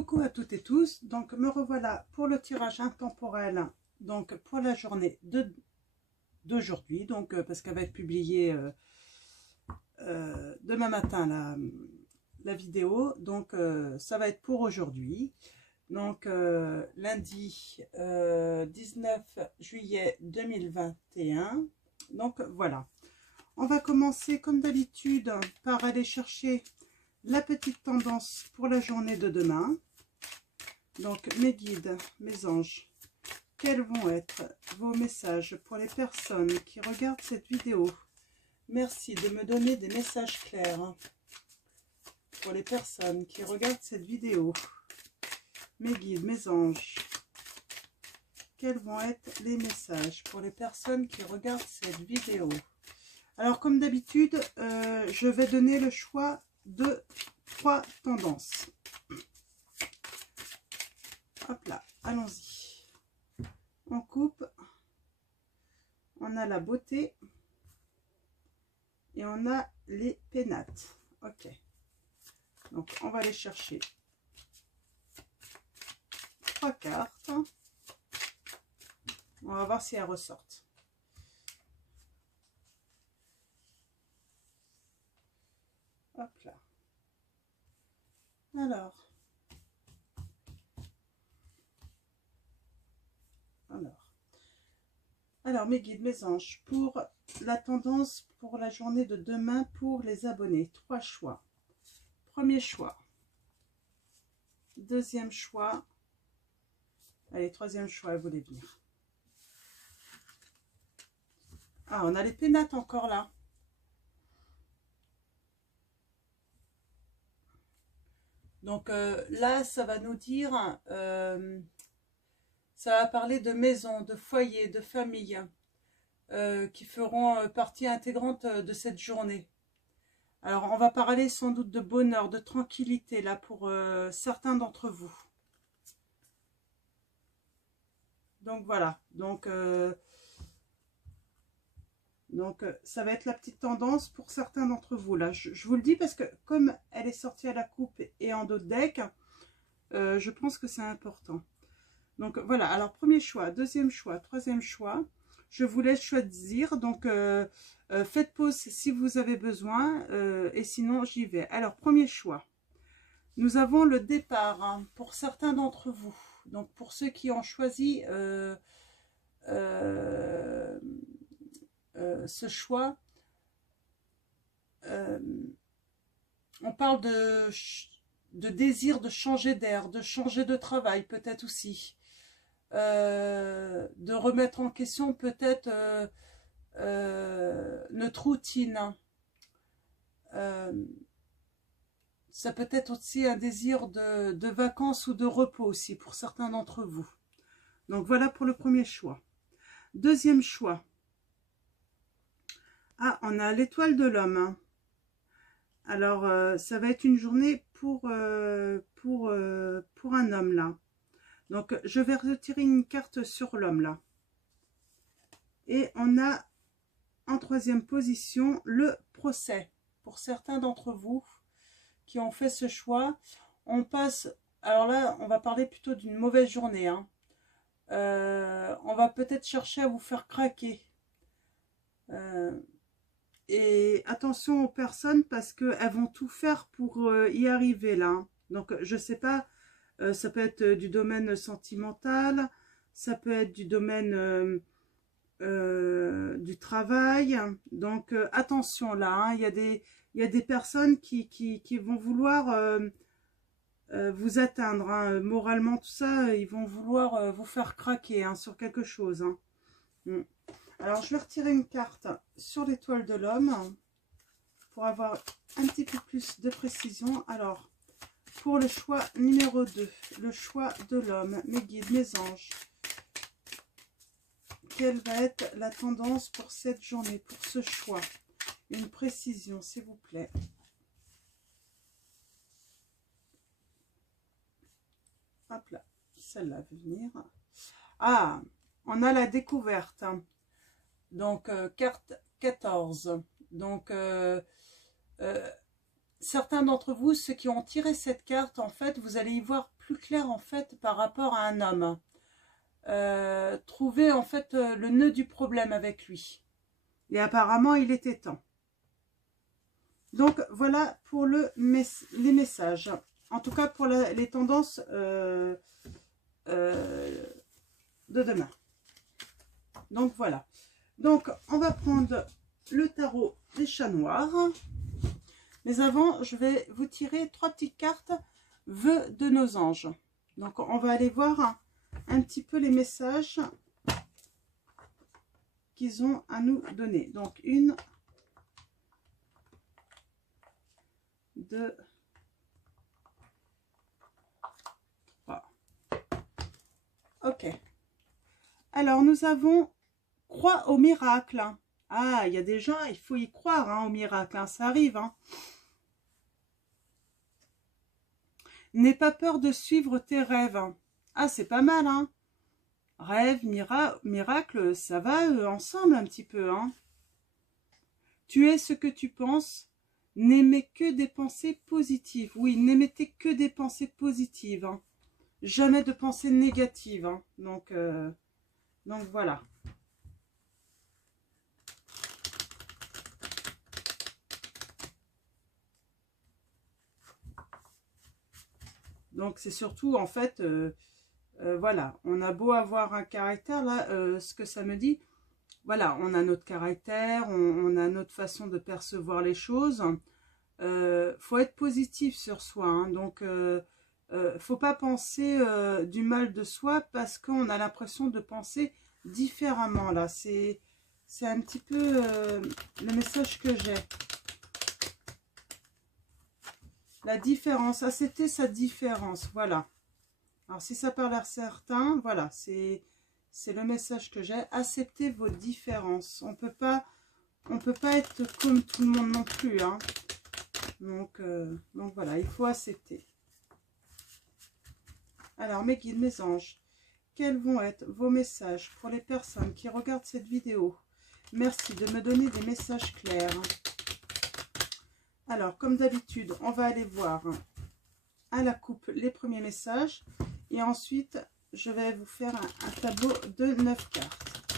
Coucou à toutes et tous, donc me revoilà pour le tirage intemporel, donc pour la journée d'aujourd'hui, donc parce qu'elle va être publiée demain matin la vidéo, donc ça va être pour aujourd'hui, donc lundi 19 juillet 2021, donc voilà. On va commencer comme d'habitude par aller chercher la petite tendance pour la journée de demain. Donc mes guides, mes anges, quels vont être vos messages pour les personnes qui regardent cette vidéo? Merci de me donner des messages clairs pour les personnes qui regardent cette vidéo. Mes guides, mes anges, quels vont être les messages pour les personnes qui regardent cette vidéo? Alors comme d'habitude, je vais donner le choix de 3 tendances. Hop là, allons-y. On coupe. On a la beauté. Et on a les pénates. Ok. Donc on va aller chercher 3 cartes. On va voir si elles ressortent. Hop là. Alors, mes guides, mes anges, pour la tendance pour la journée de demain pour les abonnés, 3 choix. Premier choix. Deuxième choix. Allez, troisième choix, elle voulait venir. Ah, on a les pénates encore là. Donc là, ça va nous dire, ça va parler de maison, de foyer, de famille, qui feront partie intégrante de cette journée. Alors, on va parler sans doute de bonheur, de tranquillité, là, pour certains d'entre vous. Donc, voilà. Donc, ça va être la petite tendance pour certains d'entre vous. Là, je vous le dis parce que comme elle est sortie à la coupe et en dos de deck, je pense que c'est important. Donc voilà, alors premier choix, deuxième choix, troisième choix. Je vous laisse choisir. Donc faites pause si vous avez besoin et sinon j'y vais. Alors premier choix. Nous avons le départ hein, pour certains d'entre vous. Donc pour ceux qui ont choisi ce choix, on parle de désir de changer d'air, de changer de travail peut-être aussi, de remettre en question peut-être notre routine. Ça peut être aussi un désir de vacances ou de repos aussi pour certains d'entre vous. Donc voilà pour le premier choix. Deuxième choix. Ah, on a l'étoile de l'homme. Hein. Alors, ça va être une journée pour un homme, là. Donc, je vais retirer une carte sur l'homme, là. Et on a, en troisième position, le procès. Pour certains d'entre vous qui ont fait ce choix, on passe... Alors là, on va parler plutôt d'une mauvaise journée. Hein. On va peut-être chercher à vous faire craquer. Et attention aux personnes parce qu'elles vont tout faire pour y arriver là. Donc je sais pas, ça peut être du domaine sentimental, ça peut être du domaine du travail. Donc attention là, hein, il y a des personnes qui vont vouloir vous atteindre. Hein, moralement tout ça, ils vont vouloir vous faire craquer hein, sur quelque chose. Hein. Alors, je vais retirer une carte sur l'étoile de l'homme pour avoir un petit peu plus de précision. Alors, pour le choix numéro 2, le choix de l'homme, mes guides, mes anges, quelle va être la tendance pour cette journée, pour ce choix? Une précision, s'il vous plaît. Hop là, celle-là va venir. Ah, on a la découverte. Donc, carte 14. Donc, certains d'entre vous, ceux qui ont tiré cette carte, en fait, vous allez y voir plus clair, en fait, par rapport à un homme. Trouver, en fait, le nœud du problème avec lui. Et apparemment, il était temps. Donc, voilà pour les messages. En tout cas, pour les tendances de demain. Donc, voilà. Donc, on va prendre le tarot des chats noirs. Mais avant, je vais vous tirer 3 petites cartes vœux de nos anges. Donc, on va aller voir un petit peu les messages qu'ils ont à nous donner. Donc, 1, 2, 3. Ok. Alors, nous avons croix au miracle. Ah, il y a des gens, il faut y croire hein, au miracle, hein, ça arrive. Hein. N'aie pas peur de suivre tes rêves. Ah, c'est pas mal, hein. Rêve, miracle, ça va ensemble un petit peu. Hein. Tu es ce que tu penses. N'aimez que des pensées positives. Oui, n'émettez que des pensées positives. Hein. Jamais de pensées négatives. Hein. Donc voilà. Donc c'est surtout en fait, voilà, on a beau avoir un caractère, là, ce que ça me dit, voilà, on a notre caractère, on a notre façon de percevoir les choses. Faut être positif sur soi, hein, donc faut pas penser du mal de soi parce qu'on a l'impression de penser différemment. Là, c'est un petit peu le message que j'ai. La différence, accepter sa différence, voilà. Alors si ça parle à certains, voilà, c'est le message que j'ai. Acceptez vos différences. On peut pas être comme tout le monde non plus, hein. Donc voilà, il faut accepter. Alors mes guides, mes anges, quels vont être vos messages pour les personnes qui regardent cette vidéo? Merci de me donner des messages clairs. Alors, comme d'habitude, on va aller voir à la coupe les premiers messages. Et ensuite, je vais vous faire un tableau de 9 cartes.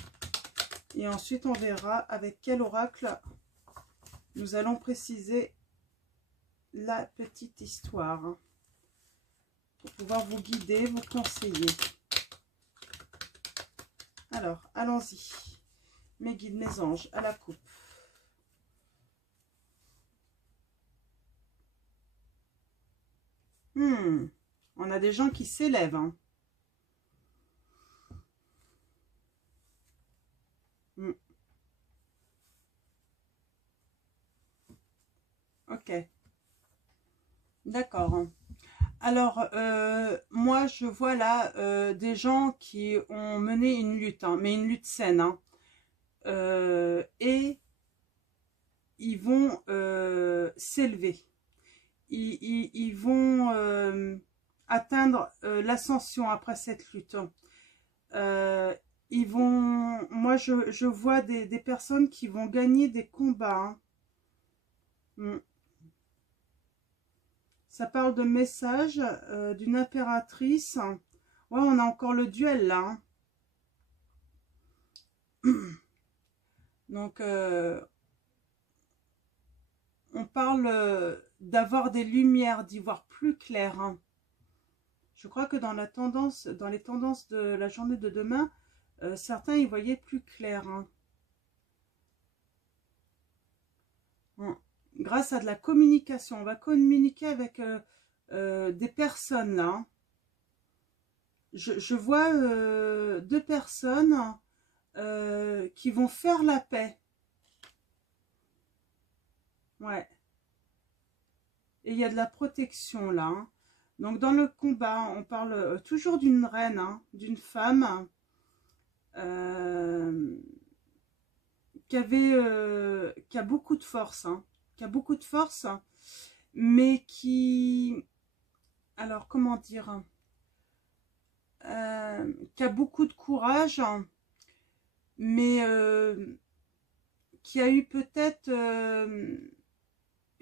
Et ensuite, on verra avec quel oracle nous allons préciser la petite histoire. Pour pouvoir vous guider, vous conseiller. Alors, allons-y. Mes guides, mes anges, à la coupe. On a des gens qui s'élèvent. Hein. Ok. D'accord. Alors, moi, je vois là des gens qui ont mené une lutte, hein, mais une lutte saine. Hein. Et ils vont s'élever. Ils vont atteindre l'ascension après cette lutte. Ils vont, moi je vois des personnes qui vont gagner des combats. Hein. Ça parle de message d'une impératrice. Ouais, on a encore le duel là. Hein. Donc, on parle d'avoir des lumières, d'y voir plus clair. Hein. Je crois que dans les tendances de la journée de demain, certains y voyaient plus clair. Hein. Grâce à de la communication, on va communiquer avec des personnes là. Hein. Je vois 2 personnes qui vont faire la paix. Ouais. Et il y a de la protection là. Hein. Donc dans le combat, on parle toujours d'une reine, hein, d'une femme qui a beaucoup de force. Hein, qui a beaucoup de force, mais qui... Alors comment dire qui a beaucoup de courage, mais qui a eu peut-être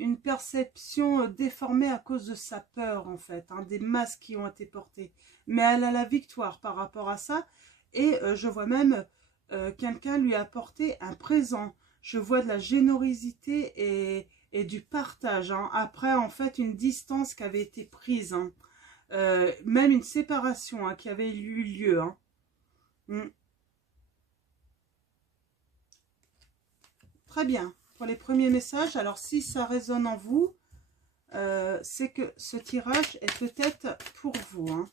une perception déformée à cause de sa peur, en fait, hein, des masques qui ont été portés. Mais elle a la victoire par rapport à ça. Et je vois même quelqu'un lui apporter un présent. Je vois de la générosité et du partage. Hein. Après, en fait, une distance qui avait été prise. Hein. Même une séparation hein, qui avait eu lieu. Hein. Très bien. Pour les premiers messages, alors si ça résonne en vous, c'est que ce tirage est peut-être pour vous. Hein.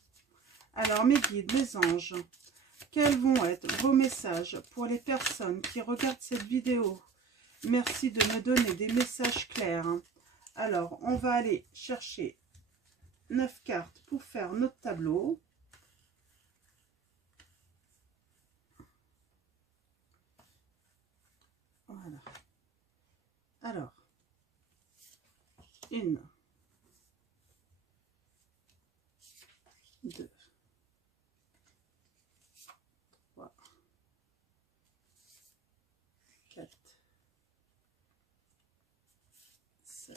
Alors, mes guides, mes anges, quels vont être vos messages pour les personnes qui regardent cette vidéo? Merci de me donner des messages clairs. Hein. Alors, on va aller chercher 9 cartes pour faire notre tableau. Voilà. Alors, 1, 2, 3, 4, 5,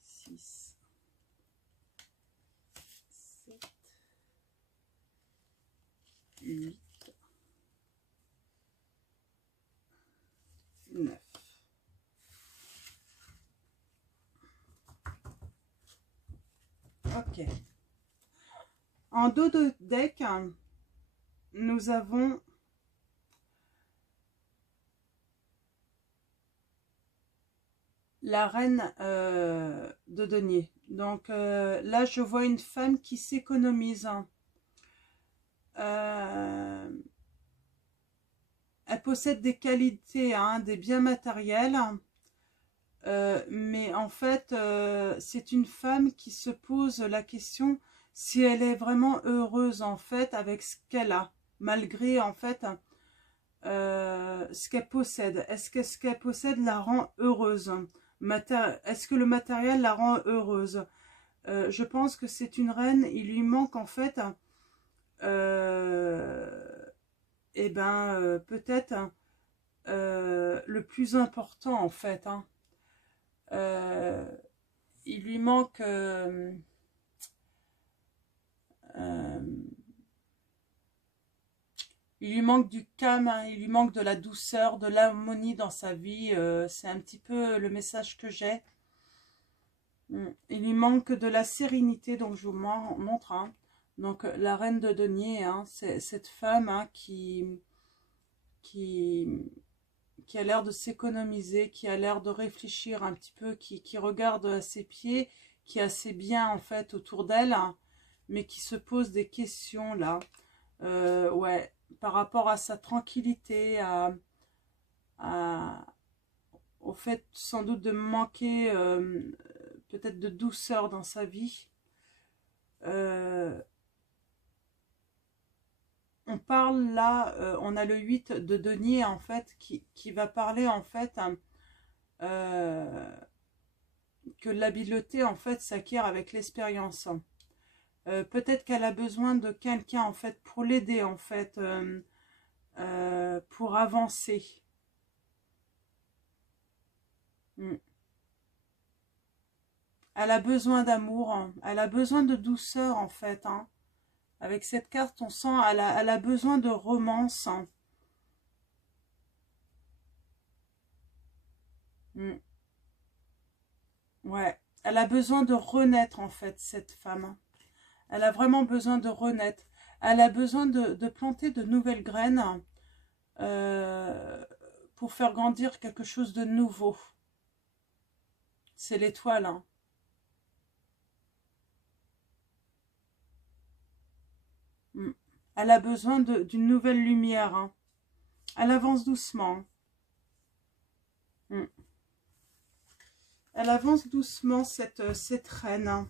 6, 7, 8, 9. Ok. En dos de deck, nous avons la reine de denier. Donc là, je vois une femme qui s'économise. Elle possède des qualités, hein, des biens matériels. Mais en fait, c'est une femme qui se pose la question si elle est vraiment heureuse en fait avec ce qu'elle a, malgré en fait ce qu'elle possède. Est-ce que ce qu'elle possède la rend heureuse? Est-ce que le matériel la rend heureuse? Je pense que c'est une reine, il lui manque en fait peut-être le plus important en fait. Hein. Il lui manque du calme, hein, il lui manque de la douceur, de l'harmonie dans sa vie. C'est un petit peu le message que j'ai. Il lui manque de la sérénité, donc je vous montre. Hein. Donc la reine de denier, hein, c'est cette femme hein, qui a l'air de s'économiser, qui a l'air de réfléchir un petit peu, qui regarde à ses pieds, qui a ses biens en fait autour d'elle, hein, mais qui se pose des questions là. Ouais, par rapport à sa tranquillité, au fait sans doute de manquer peut-être de douceur dans sa vie. On parle là, on a le 8 de denier en fait qui va parler en fait que l'habileté en fait s'acquiert avec l'expérience. Peut-être qu'elle a besoin de quelqu'un en fait pour l'aider en fait pour avancer. Elle a besoin d'amour, hein. Elle a besoin de douceur en fait. Hein. Avec cette carte, on sent elle a besoin de romance. Hein. Ouais, elle a besoin de renaître en fait, cette femme. Elle a vraiment besoin de renaître. Elle a besoin de planter de nouvelles graines pour faire grandir quelque chose de nouveau. C'est l'étoile. Hein. Elle a besoin d'une nouvelle lumière. Hein. Elle avance doucement. Elle avance doucement, cette reine.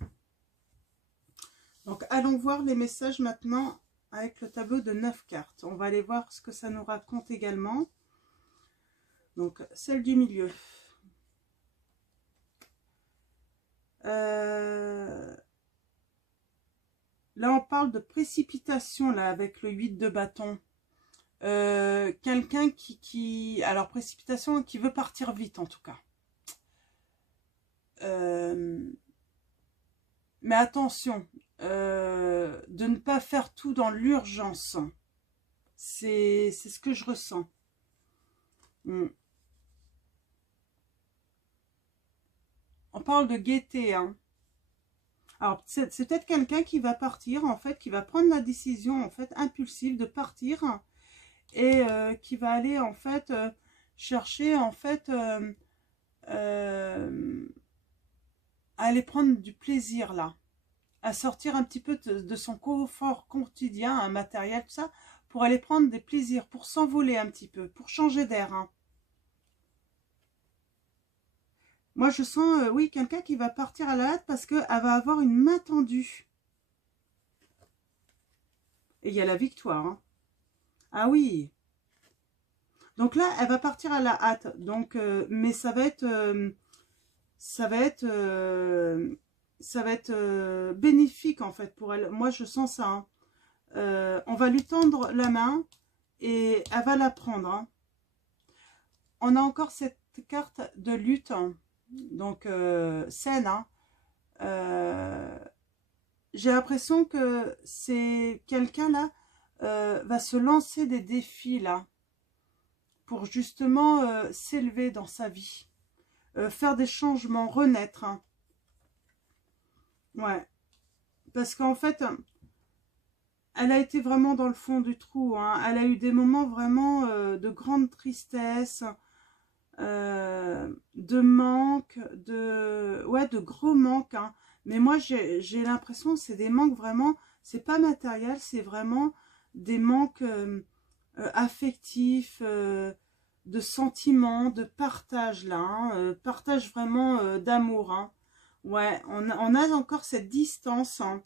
Donc, allons voir les messages maintenant avec le tableau de 9 cartes. On va aller voir ce que ça nous raconte également. Donc, celle du milieu. Là, on parle de précipitation, là, avec le 8 de bâton. Quelqu'un alors, précipitation, qui veut partir vite, en tout cas. mais attention, de ne pas faire tout dans l'urgence. C'est ce que je ressens. On parle de gaieté, hein. Alors, c'est peut-être quelqu'un qui va partir, en fait, qui va prendre la décision, en fait, impulsive de partir et qui va aller, en fait, chercher, en fait, à aller prendre du plaisir, là. À sortir un petit peu de son confort quotidien, un matériel, tout ça, pour aller prendre des plaisirs, pour s'envoler un petit peu, pour changer d'air, hein. Moi, je sens, oui, quelqu'un qui va partir à la hâte parce qu'elle va avoir une main tendue. Et il y a la victoire, hein. Ah oui. Donc là, elle va partir à la hâte. Donc, mais ça va être bénéfique, en fait, pour elle. Moi, je sens ça, hein. On va lui tendre la main et elle va la prendre, hein. On a encore cette carte de lutte, hein. Donc saine, hein. J'ai l'impression que c'est quelqu'un là va se lancer des défis là pour justement s'élever dans sa vie, faire des changements, renaître, hein. Ouais, parce qu'en fait elle a été vraiment dans le fond du trou, hein. Elle a eu des moments vraiment de grande tristesse, de manque, de gros manques, hein. Mais moi j'ai l'impression que c'est des manques vraiment, c'est pas matériel, c'est vraiment des manques affectifs, de sentiments, de partage là, hein, partage vraiment d'amour, hein. Ouais, on a encore cette distance, hein.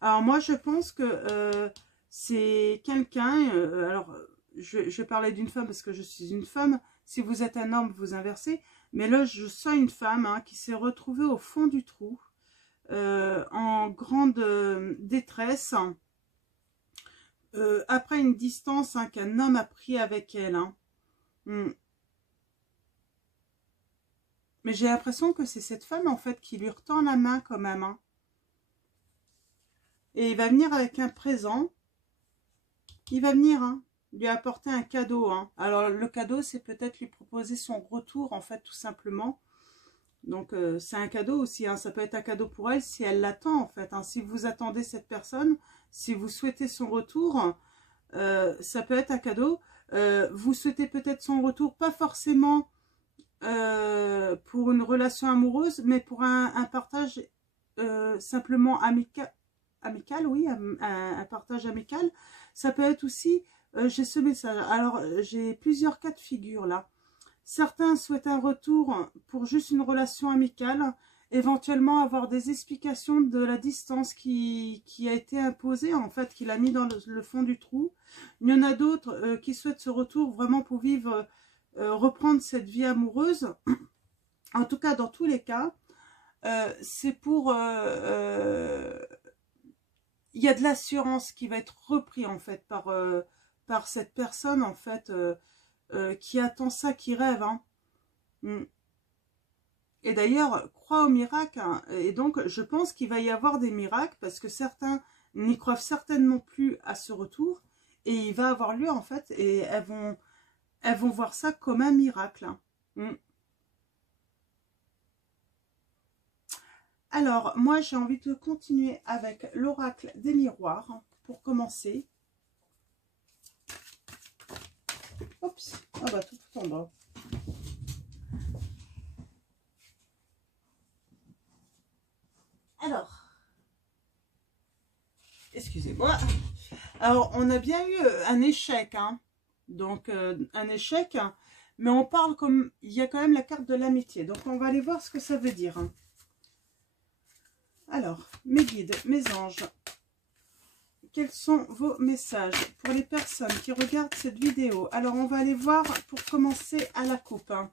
Alors moi je pense que c'est quelqu'un, alors je vais parler d'une femme parce que je suis une femme. Si vous êtes un homme, vous inversez. Mais là, je sens une femme, hein, qui s'est retrouvée au fond du trou, en grande détresse, après une distance, hein, qu'un homme a pris avec elle, hein. Mais j'ai l'impression que c'est cette femme, en fait, qui lui retend la main quand même, hein. Et il va venir avec un présent. Il va venir, hein, lui apporter un cadeau, hein. Alors le cadeau, c'est peut-être lui proposer son retour, en fait, tout simplement. Donc c'est un cadeau aussi, hein. Ça peut être un cadeau pour elle si elle l'attend, en fait, hein. Si vous attendez cette personne, si vous souhaitez son retour, ça peut être un cadeau. Vous souhaitez peut-être son retour, pas forcément pour une relation amoureuse, mais pour un partage simplement amical, oui, un partage amical. Ça peut être aussi, j'ai ce message. Alors, j'ai plusieurs cas de figure là. Certains souhaitent un retour pour juste une relation amicale, éventuellement avoir des explications de la distance qui a été imposée, en fait, qu'il a mis dans le fond du trou. Il y en a d'autres qui souhaitent ce retour vraiment pour vivre, reprendre cette vie amoureuse. En tout cas, dans tous les cas, c'est pour... il y a de l'assurance qui va être repris, en fait, par cette personne, en fait, qui attend ça, qui rêve, hein. Et d'ailleurs, croit au miracle, hein. Et donc, je pense qu'il va y avoir des miracles, parce que certains n'y croient certainement plus à ce retour, et il va avoir lieu, en fait, et elles vont voir ça comme un miracle, hein. Alors, moi, j'ai envie de continuer avec l'oracle des miroirs, hein, pour commencer. Oups, ah bah tout en bas. Alors, excusez-moi. Alors, on a bien eu un échec, hein. Donc, un échec, mais on parle comme... Il y a quand même la carte de l'amitié. Donc, on va aller voir ce que ça veut dire, hein. Alors, mes guides, mes anges, quels sont vos messages pour les personnes qui regardent cette vidéo? Alors, on va aller voir pour commencer à la coupe, hein.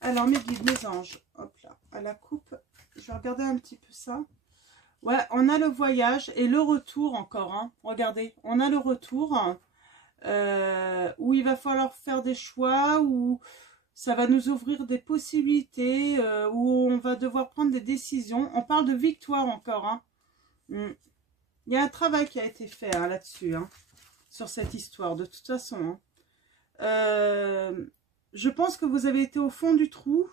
Alors, mes guides, mes anges, hop là, à la coupe, je vais regarder un petit peu ça. Ouais, on a le voyage et le retour encore, hein. Regardez, on a le retour où il va falloir faire des choix, où ça va nous ouvrir des possibilités où on va devoir prendre des décisions. On parle de victoire encore. Hein. Il y a un travail qui a été fait hein, là-dessus, hein, sur cette histoire, de toute façon. Hein. Je pense que vous avez été au fond du trou,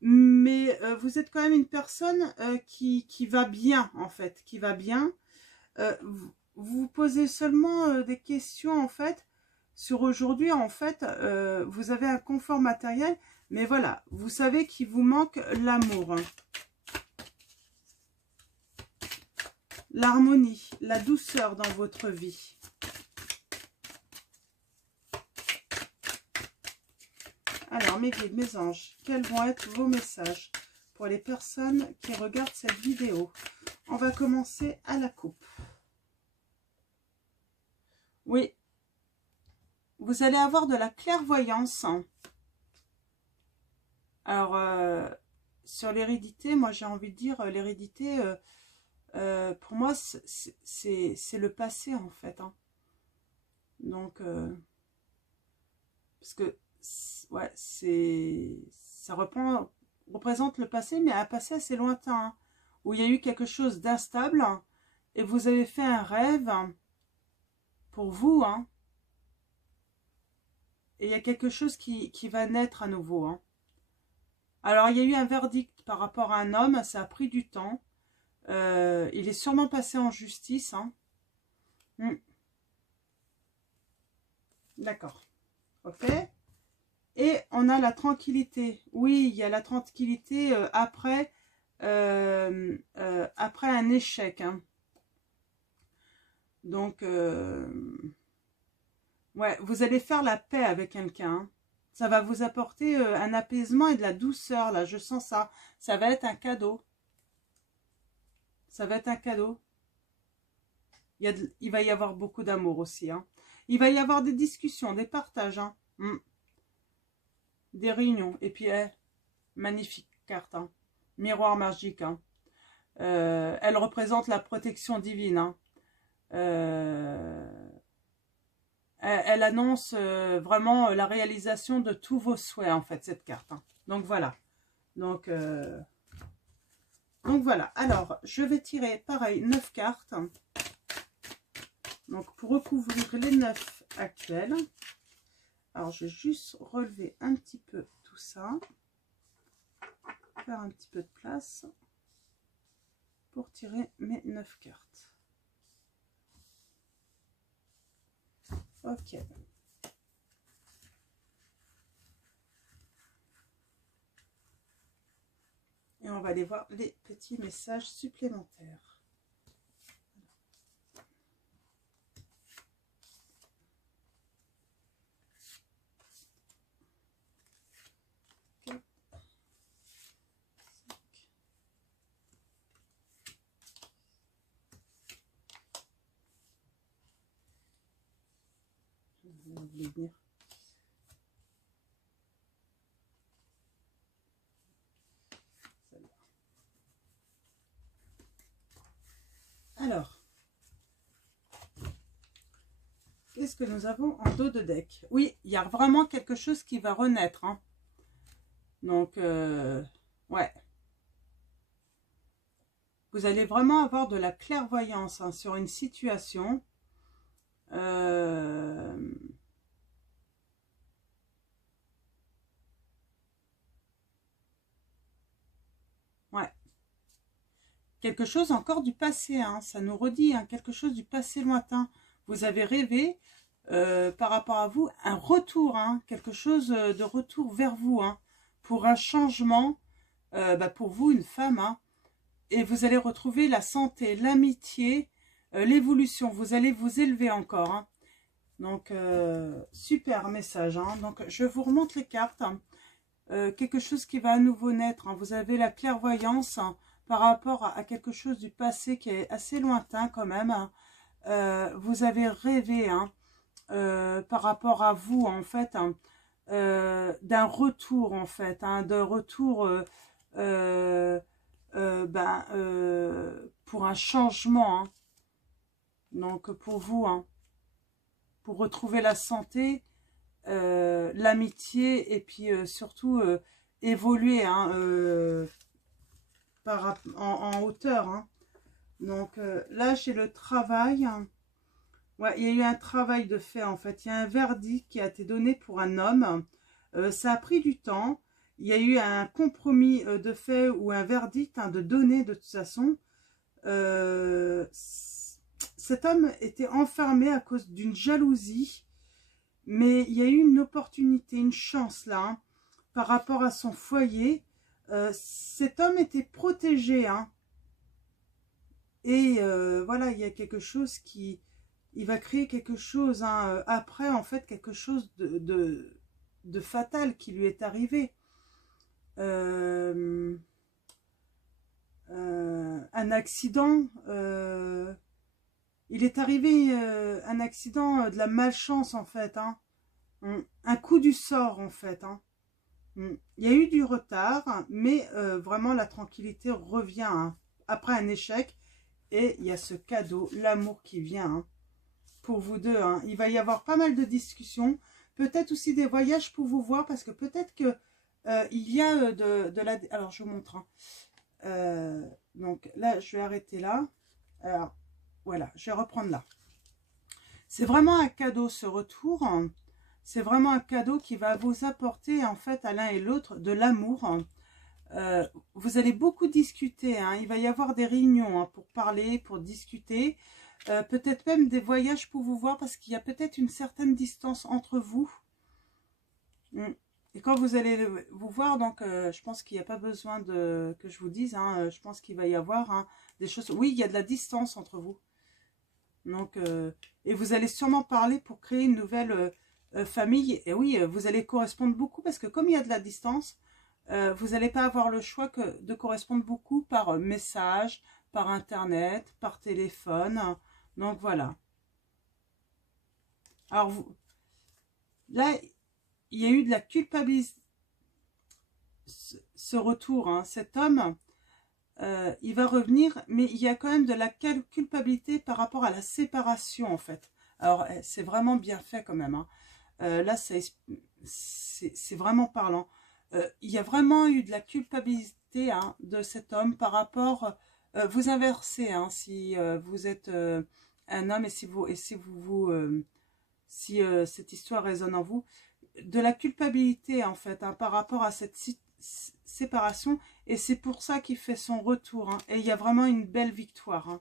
mais vous êtes quand même une personne qui va bien, en fait, qui va bien. Vous vous posez seulement des questions, en fait, sur aujourd'hui, en fait, vous avez un confort matériel, mais voilà, vous savez qu'il vous manque l'amour. Hein. L'harmonie, la douceur dans votre vie. Alors, mes guides, mes anges, quels vont être vos messages pour les personnes qui regardent cette vidéo? On va commencer à la coupe. Oui, vous allez avoir de la clairvoyance. Alors, sur l'hérédité, moi j'ai envie de dire, l'hérédité, pour moi, c'est le passé en fait. Hein. Donc, parce que, ouais, ça représente le passé, mais un passé assez lointain, hein, où il y a eu quelque chose d'instable, et vous avez fait un rêve pour vous, hein, et il y a quelque chose qui va naître à nouveau. Hein. Alors, il y a eu un verdict par rapport à un homme, ça a pris du temps. Il est sûrement passé en justice. Hein. D'accord. Ok. Et on a la tranquillité. Oui, il y a la tranquillité après un échec. Hein. Donc, ouais, vous allez faire la paix avec quelqu'un. Hein. Ça va vous apporter un apaisement et de la douceur, là. Je sens ça. Ça va être un cadeau. Ça va être un cadeau. Il va y avoir beaucoup d'amour aussi. Hein. Il va y avoir des discussions, des partages. Hein. Des réunions. Et puis, magnifique carte. Hein. Miroir magique. Hein. Elle représente la protection divine. Hein. Elle annonce vraiment la réalisation de tous vos souhaits, en fait, cette carte. Hein. Donc, voilà. Donc voilà. Alors, je vais tirer, pareil, 9 cartes. Donc, pour recouvrir les 9 actuels. Alors, je vais juste relever un petit peu tout ça. Faire un petit peu de place. Pour tirer mes 9 cartes. Ok. Et on va aller voir les petits messages supplémentaires. Okay. Je vais venir. Alors, qu'est-ce que nous avons en dos de deck? Oui, il y a vraiment quelque chose qui va renaître. Hein. Donc, ouais. Vous allez vraiment avoir de la clairvoyance hein, sur une situation. Ouais. Quelque chose encore du passé, hein, ça nous redit, hein, quelque chose du passé lointain. Vous avez rêvé, par rapport à vous, un retour, hein, quelque chose de retour vers vous, hein, pour un changement, pour vous, une femme, hein, et vous allez retrouver la santé, l'amitié, l'évolution, vous allez vous élever encore. Hein. Donc, super message. Hein. Donc, je vous remonte les cartes. Hein. Quelque chose qui va à nouveau naître. Hein. Vous avez la clairvoyance hein, par rapport à quelque chose du passé qui est assez lointain quand même. Hein. Vous avez rêvé hein, par rapport à vous, en fait, hein, d'un retour, en fait, hein, d'un retour pour un changement. Hein. Donc, pour vous, hein, pour retrouver la santé, l'amitié et puis surtout évoluer hein, en hauteur. Hein. Donc là, j'ai le travail. Ouais, il y a eu un travail de fait en fait. Il y a un verdict qui a été donné pour un homme. Ça a pris du temps. Il y a eu un compromis de fait ou un verdict hein, de donner de toute façon. Cet homme était enfermé à cause d'une jalousie. Mais il y a eu une opportunité, une chance là, hein, par rapport à son foyer. Cet homme était protégé. Hein, et voilà, il y a quelque chose qui... Il va créer quelque chose, hein, après en fait, quelque chose de fatal qui lui est arrivé. Un accident, il est arrivé un accident de la malchance en fait, hein. Un coup du sort en fait. Hein. Il y a eu du retard, mais vraiment la tranquillité revient hein, après un échec. Et il y a ce cadeau, l'amour qui vient hein, pour vous deux. Hein. Il va y avoir pas mal de discussions, peut-être aussi des voyages pour vous voir, parce que peut-être que il y a de la... Alors je vous montre. Hein. Donc là, je vais arrêter là. Alors voilà, je vais reprendre là. C'est vraiment un cadeau ce retour. C'est vraiment un cadeau qui va vous apporter en fait à l'un et l'autre de l'amour. Vous allez beaucoup discuter. Hein. Il va y avoir des réunions hein, pour parler, pour discuter. Peut-être même des voyages pour vous voir parce qu'il y a peut-être une certaine distance entre vous. Et quand vous allez vous voir, donc je pense qu'il n'y a pas besoin que je vous dise. Hein, je pense qu'il va y avoir hein, des choses. Oui, il y a de la distance entre vous. Donc, et vous allez sûrement parler pour créer une nouvelle famille. Et oui, vous allez correspondre beaucoup parce que comme il y a de la distance, vous n'allez pas avoir le choix que de correspondre beaucoup par message, par internet, par téléphone. Donc voilà. Alors là, il y a eu de la culpabilité. Ce retour, hein, cet homme, il va revenir, mais il y a quand même de la culpabilité par rapport à la séparation en fait. Alors c'est vraiment bien fait quand même. Hein. Là, c'est vraiment parlant. Il y a vraiment eu de la culpabilité hein, de cet homme par rapport... vous inversez hein, si vous êtes un homme et si cette histoire résonne en vous. De la culpabilité en fait hein, par rapport à cette séparation. Et c'est pour ça qu'il fait son retour. Hein, et il y a vraiment une belle victoire. Hein,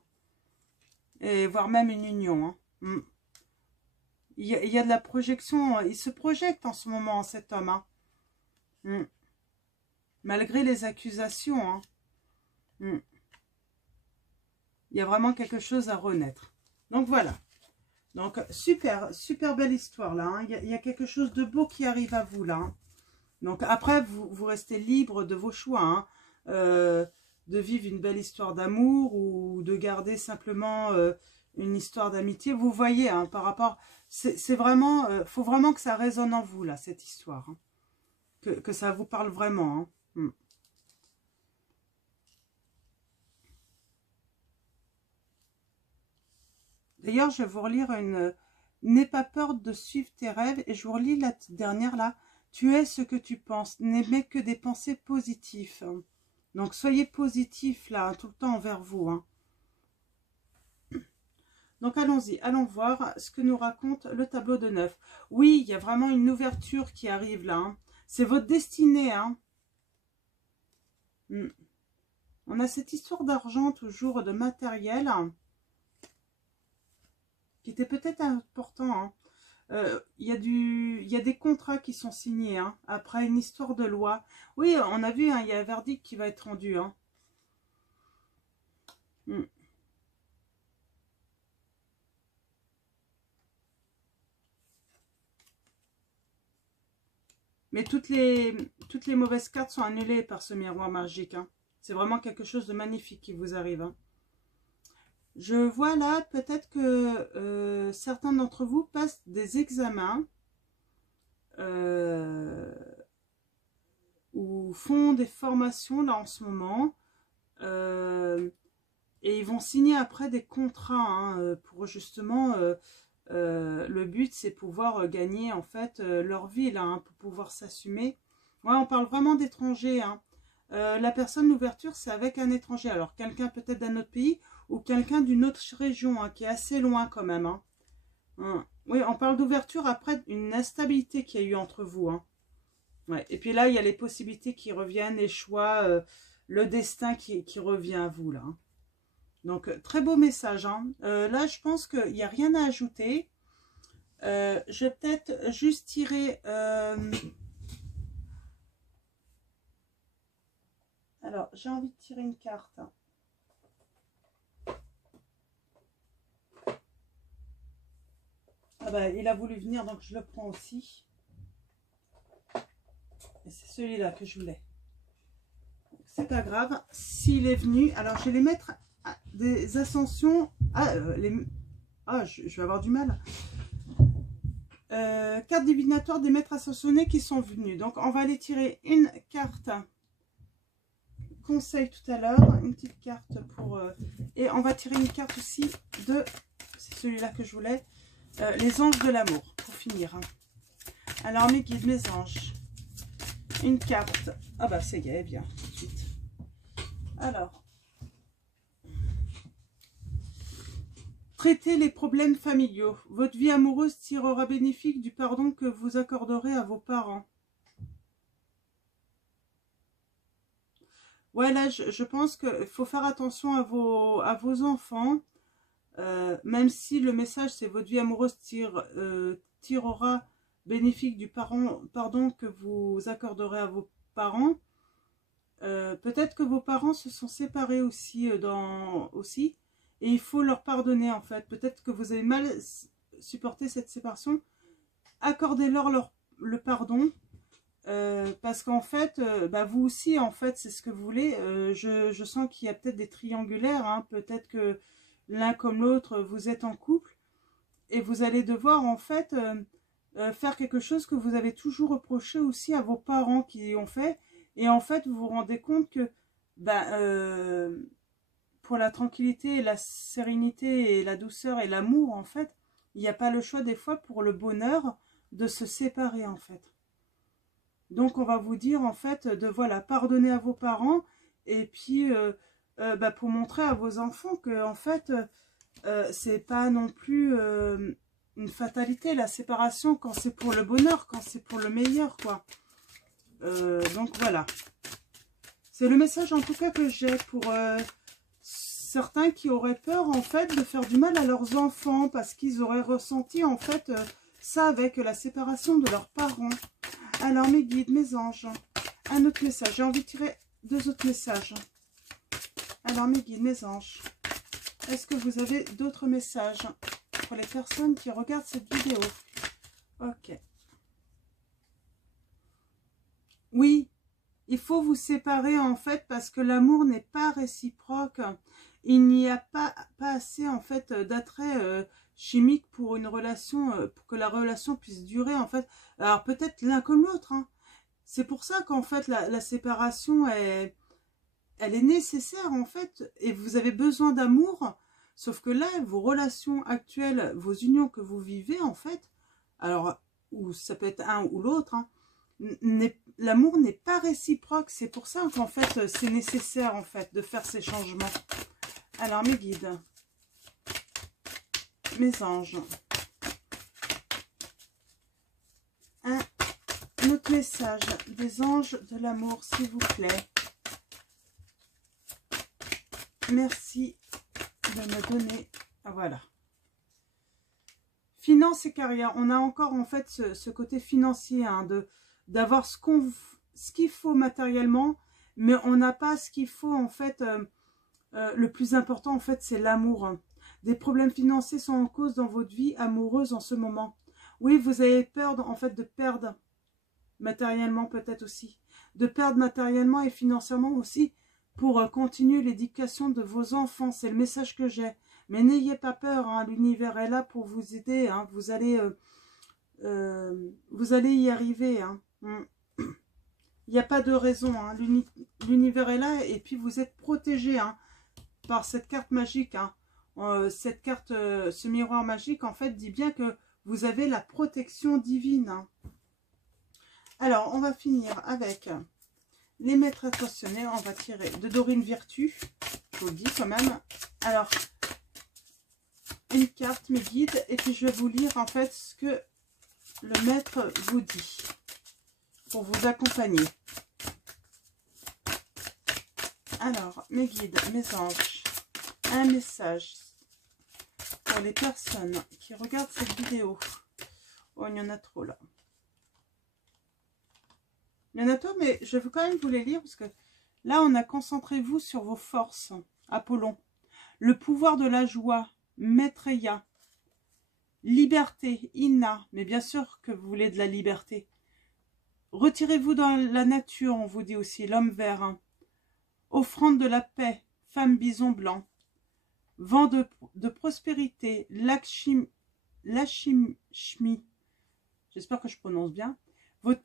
et voire même une union. Hein. Il y a de la projection. Il se projette en ce moment cet homme. Hein. Malgré les accusations. Hein. Il y a vraiment quelque chose à renaître. Donc voilà. Donc super, super belle histoire là. Hein. Il y a quelque chose de beau qui arrive à vous là. Hein. Donc après, vous restez libre de vos choix. Hein. De vivre une belle histoire d'amour ou de garder simplement une histoire d'amitié. Vous voyez, hein, par rapport... C'est vraiment... faut vraiment que ça résonne en vous là, cette histoire. Hein. Que ça vous parle vraiment. Hein. D'ailleurs, je vais vous relire une... N'aie pas peur de suivre tes rêves. Et je vous relis la dernière là. Tu es ce que tu penses. N'aimez que des pensées positives. Donc, soyez positifs là, tout le temps envers vous. Hein. Donc, allons-y. Allons voir ce que nous raconte le tableau de 9. Oui, il y a vraiment une ouverture qui arrive là. Hein. C'est votre destinée. Hein. On a cette histoire d'argent toujours, de matériel. Qui était peut-être important. Hein. Il y a des contrats qui sont signés hein, après une histoire de loi. Oui, on a vu, hein, il y a un verdict qui va être rendu. Hein. Mais toutes les mauvaises cartes sont annulées par ce miroir magique. Hein. C'est vraiment quelque chose de magnifique qui vous arrive. Hein. Je vois là peut-être que certains d'entre vous passent des examens ou font des formations là en ce moment et ils vont signer après des contrats hein, pour justement le but, c'est pouvoir gagner, en fait, leur vie, là, hein, pour pouvoir s'assumer. Ouais, on parle vraiment d'étrangers, hein. La personne d'ouverture, c'est avec un étranger. Alors, quelqu'un peut-être d'un autre pays ou quelqu'un d'une autre région, hein, qui est assez loin quand même, hein. Oui, on parle d'ouverture après une instabilité qu'il y a eu entre vous, hein. Ouais. Et puis là, il y a les possibilités qui reviennent, les choix, le destin qui revient à vous, là, hein. Donc, très beau message, hein. Là, je pense qu'il n'y a rien à ajouter. Je vais peut-être juste tirer... Alors, j'ai envie de tirer une carte. Ah bah, il a voulu venir, donc je le prends aussi. Et c'est celui-là que je voulais. C'est pas grave. S'il est venu, alors je vais les mettre à des ascensions. Je vais avoir du mal. Carte divinatoire des maîtres ascensionnés qui sont venus. Donc, on va aller tirer une carte conseil tout à l'heure. Une petite carte pour... et on va tirer une carte aussi de... C'est celui-là que je voulais. Les anges de l'amour, pour finir. Alors, mes guides, mes anges. Une carte. Ah bah, c'est gay, bien, tout de suite. Alors. Traitez les problèmes familiaux. Votre vie amoureuse tirera bénéfique du pardon que vous accorderez à vos parents. Ouais, là, je pense qu'il faut faire attention à vos enfants. Même si le message, c'est votre vie amoureuse tirera bénéfique du pardon que vous accorderez à vos parents. Peut-être que vos parents se sont séparés aussi, et il faut leur pardonner, en fait. Peut-être que vous avez mal supporté cette séparation. Accordez-leur le pardon. Parce qu'en fait, vous aussi, en fait, c'est ce que vous voulez. Je sens qu'il y a peut-être des triangulaires, hein. Peut-être que l'un comme l'autre, vous êtes en couple. Et vous allez devoir, en fait, faire quelque chose que vous avez toujours reproché aussi à vos parents qui ont fait. Et en fait, vous vous rendez compte que pour la tranquillité, la sérénité et la douceur et l'amour, en fait, il n'y a pas le choix des fois pour le bonheur de se séparer, en fait. Donc, on va vous dire, en fait, de voilà, pardonner à vos parents et puis pour montrer à vos enfants que, en fait, c'est pas non plus une fatalité, la séparation, quand c'est pour le bonheur, quand c'est pour le meilleur, quoi. Donc, voilà. C'est le message, en tout cas, que j'ai pour certains qui auraient peur, en fait, de faire du mal à leurs enfants parce qu'ils auraient ressenti, en fait, ça avec la séparation de leurs parents. Alors, mes guides, mes anges, un autre message. J'ai envie de tirer 2 autres messages. Alors, mes guides, mes anges, est-ce que vous avez d'autres messages pour les personnes qui regardent cette vidéo? Ok. Oui, il faut vous séparer, en fait, parce que l'amour n'est pas réciproque. Il n'y a pas assez, en fait, d'attrait chimique pour une relation, pour que la relation puisse durer, en fait. Alors, peut-être l'un comme l'autre, hein. C'est pour ça qu'en fait, la séparation, elle est nécessaire, en fait. Et vous avez besoin d'amour. Sauf que là, vos relations actuelles, vos unions que vous vivez, en fait, alors, ou ça peut être un ou l'autre, hein, l'amour n'est pas réciproque. C'est pour ça qu'en fait, c'est nécessaire, en fait, de faire ces changements. Alors, mes guides, mes anges, un autre message des anges de l'amour, s'il vous plaît. Merci de me donner... Ah, voilà. Finance et carrière. On a encore, en fait, ce côté financier, hein, d'avoir ce qu'il faut matériellement, mais on n'a pas ce qu'il faut, en fait... le plus important, en fait, c'est l'amour. Des problèmes financiers sont en cause dans votre vie amoureuse en ce moment. Oui, vous avez peur, en fait, de perdre matériellement, peut-être aussi. De perdre matériellement et financièrement aussi pour continuer l'éducation de vos enfants. C'est le message que j'ai. Mais n'ayez pas peur, hein, l'univers est là pour vous aider. Hein. Vous allez y arriver. Hein. Il n'y a pas de raison. Hein. L'univers est là et puis vous êtes protégé, hein, par cette carte magique. Hein. Cette carte, ce miroir magique, en fait, dit bien que vous avez la protection divine. Hein. Alors, on va finir avec les maîtres ascensionnés. On va tirer de Dorine Virtue. Je vous le dis quand même. Alors, une carte, mes guides. Et puis, je vais vous lire, en fait, ce que le maître vous dit pour vous accompagner. Alors, mes guides, mes anges, un message pour les personnes qui regardent cette vidéo. Oh, il y en a trop là. Il y en a trop, mais je veux quand même vous les lire parce que là, on a concentrez-vous sur vos forces. Apollon. Le pouvoir de la joie, Maitreya. Liberté, Inna. Mais bien sûr que vous voulez de la liberté. Retirez-vous dans la nature, on vous dit aussi, l'homme vert. Hein. Offrande de la paix, femme bison blanc. Vent de prospérité, Lakshmi. J'espère que je prononce bien. Votre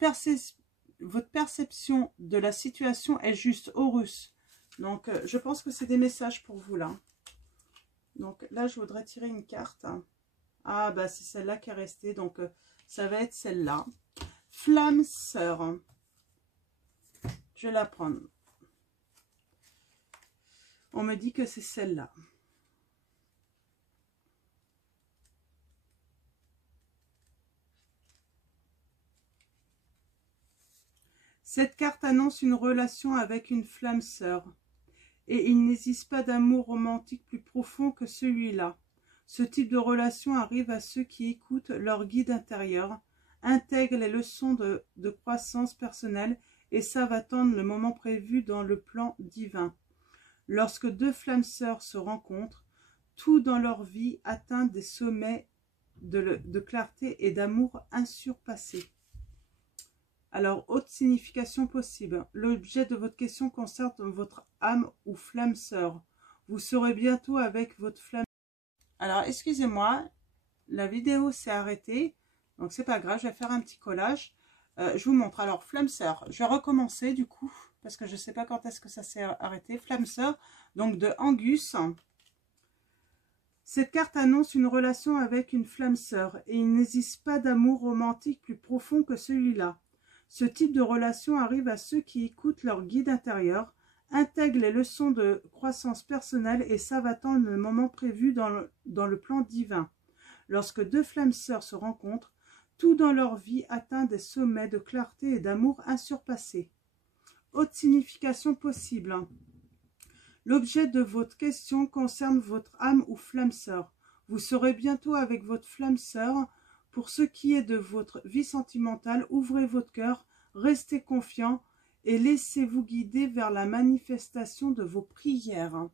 perception de la situation est juste, Horus. Donc, je pense que c'est des messages pour vous, là. Donc, là, je voudrais tirer une carte. Ah, bah, c'est celle-là qui est restée. Donc, ça va être celle-là. Flamme sœur. Je vais la prendre. On me dit que c'est celle-là. Cette carte annonce une relation avec une flamme sœur. Et il n'existe pas d'amour romantique plus profond que celui-là. Ce type de relation arrive à ceux qui écoutent leur guide intérieur, intègrent les leçons de croissance personnelle et savent attendre le moment prévu dans le plan divin. Lorsque deux flammes sœurs se rencontrent, tout dans leur vie atteint des sommets de clarté et d'amour insurpassés. Alors, autre signification possible. L'objet de votre question concerne votre âme ou flamme sœur. Vous saurez bientôt avec votre flamme. Alors, excusez-moi, la vidéo s'est arrêtée. Donc, c'est pas grave, je vais faire un petit collage. Je vous montre. Alors, flamme sœur. Je vais recommencer du coup, parce que je ne sais pas quand est-ce que ça s'est arrêté. Flamme sœur, donc de Angus. Cette carte annonce une relation avec une flamme sœur. Et il n'existe pas d'amour romantique plus profond que celui-là. Ce type de relation arrive à ceux qui écoutent leur guide intérieur, intègrent les leçons de croissance personnelle et savent attendre le moment prévu dans le plan divin. Lorsque deux flammes sœurs se rencontrent, tout dans leur vie atteint des sommets de clarté et d'amour insurpassés. Autre signification possible. L'objet de votre question concerne votre âme ou flamme sœur. Vous saurez bientôt avec votre flamme sœur. Pour ce qui est de votre vie sentimentale, ouvrez votre cœur, restez confiant et laissez-vous guider vers la manifestation de vos prières.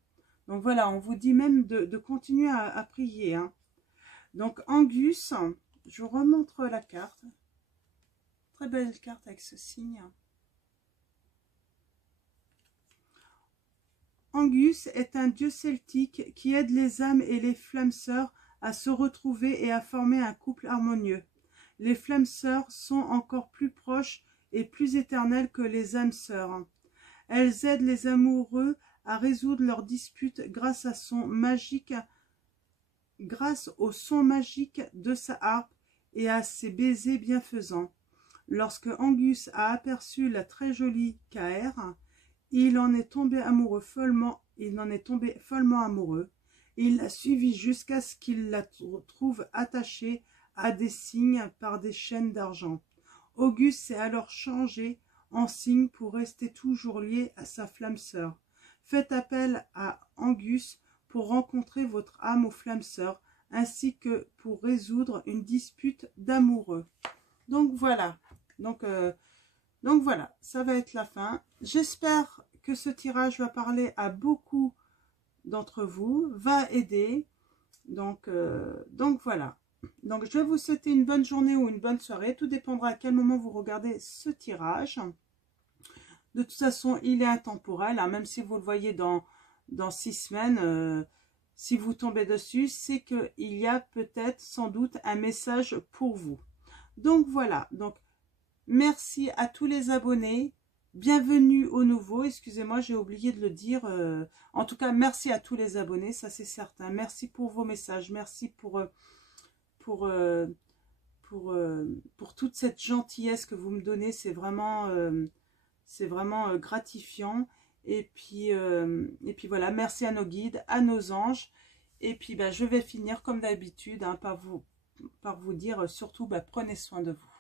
Donc voilà, on vous dit même de continuer à prier. Hein. Donc Angus, je vous remontre la carte. Très belle carte avec ce signe. Angus est un dieu celtique qui aide les âmes et les flammes sœurs à se retrouver et à former un couple harmonieux. Les flammes sœurs sont encore plus proches et plus éternelles que les âmes sœurs. Elles aident les amoureux à résoudre leurs disputes grâce au son magique de sa harpe et à ses baisers bienfaisants. Lorsque Angus a aperçu la très jolie Caer, il en est tombé follement amoureux. Il la suivit jusqu'à ce qu'il la trouve attachée à des cygnes par des chaînes d'argent. Auguste s'est alors changé en cygne pour rester toujours lié à sa flamme sœur. Faites appel à Angus pour rencontrer votre âme aux flammes sœurs, ainsi que pour résoudre une dispute d'amoureux. Donc voilà. Donc voilà, ça va être la fin. J'espère que ce tirage va parler à beaucoup d'entre vous, va aider. Donc voilà. Donc je vais vous souhaiter une bonne journée ou une bonne soirée. Tout dépendra à quel moment vous regardez ce tirage. De toute façon, il est intemporel. Hein, même si vous le voyez dans 6 semaines, si vous tombez dessus, c'est qu'il y a peut-être, sans doute, un message pour vous. Donc voilà. Donc merci à tous les abonnés bienvenue aux nouveaux. Excusez-moi, j'ai oublié de le dire. En tout cas, merci à tous les abonnés, ça c'est certain. Merci pour vos messages. Merci pour, pour toute cette gentillesse que vous me donnez. C'est vraiment gratifiant. Et puis voilà, merci à nos guides, à nos anges. Et puis je vais finir comme d'habitude par vous dire surtout prenez soin de vous.